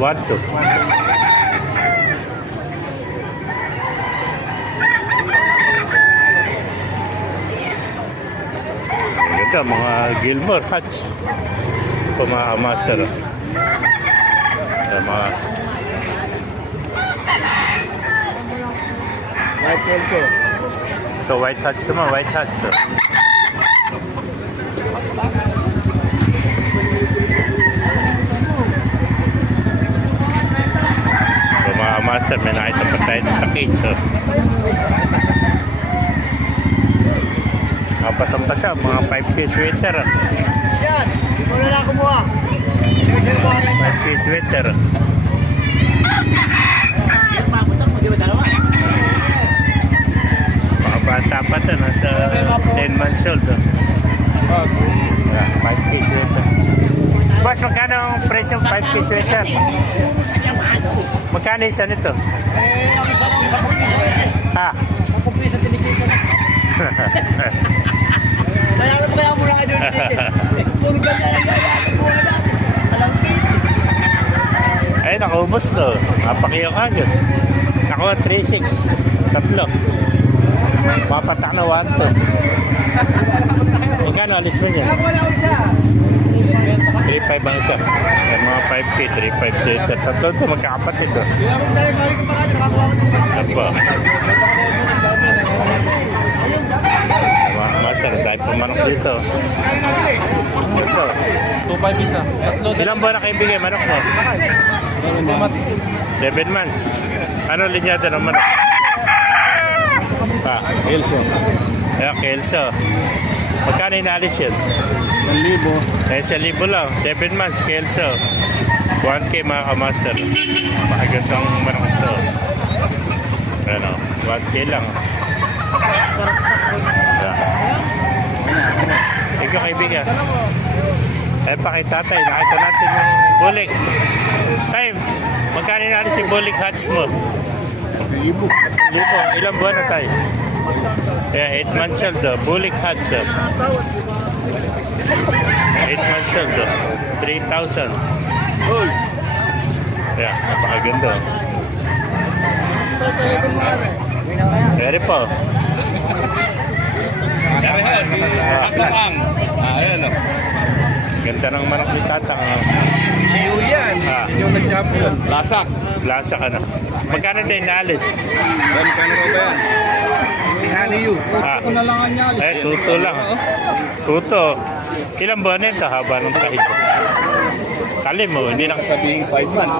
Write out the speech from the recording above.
1-2. Ganda, mga Gilmore Hats. Pumamaster. Mga White Kelso. so white hats naman, white hats. Mga master, may nakita pa tayo sa cage. Kapasang-pasa, mga 5K sweater. Yan, ito na lang kumuha. 5K sweater. Mga bata pa ito, nasa 10 months old. 5K sweater. Boss, magkano ang presyo ng 5K sweater? Magkano isa nito? Ang isa lang sa kumpiso. Ha? Ang kumpiso tinikita na. Kaya mo lang doon dito. Kung ganyan lang buhay natin. Alam dito. Ay, nakaubos to. Mapakiyo ka agad. Ako, 3-6. Tatlo. Mapatak na 1-2. Magkano alis mo niya? 3-5 ang isa. Ay, mga 5K, 3-5 sweater. Tatlo to, magkakapatid to. Ano ba? Master, dahil pumanok dito. Ito. 2.5 isa. Ilang buwan na kayo bigay manok mo? 7 months. Ano linyada ng manok? Kelso. Ayan, Kelso. Magkano inalis yun? 1,000. Eh, 1,000 lang. 7 months, Kelso. 1K mga kamaster. Makagandang manok ito. Ano, 1K lang. Thank you, kaibigan. Eh, pakitatay. Nakita natin yung bulik. Time, magkano inalis yung bulik hats mo? 1,000. Ilang buwan na tayo? Yeah, 8 months old. Bulik hats. 8 months old. 3,000. Yeah, napakaganda. Very po. Ayan o. Ganda ng manok ni Tatang. Siyo yan. Yung nag-champion. Lasak. Lasa ka na. Magkano din naalis? Kano ba yan? Haniyo. na lang ang nyali. Eh, tuto lang. Tuto. Ilang buwan na ito? Haba ng kahit. Kalim mo, hindi lang Sabihin 5 months.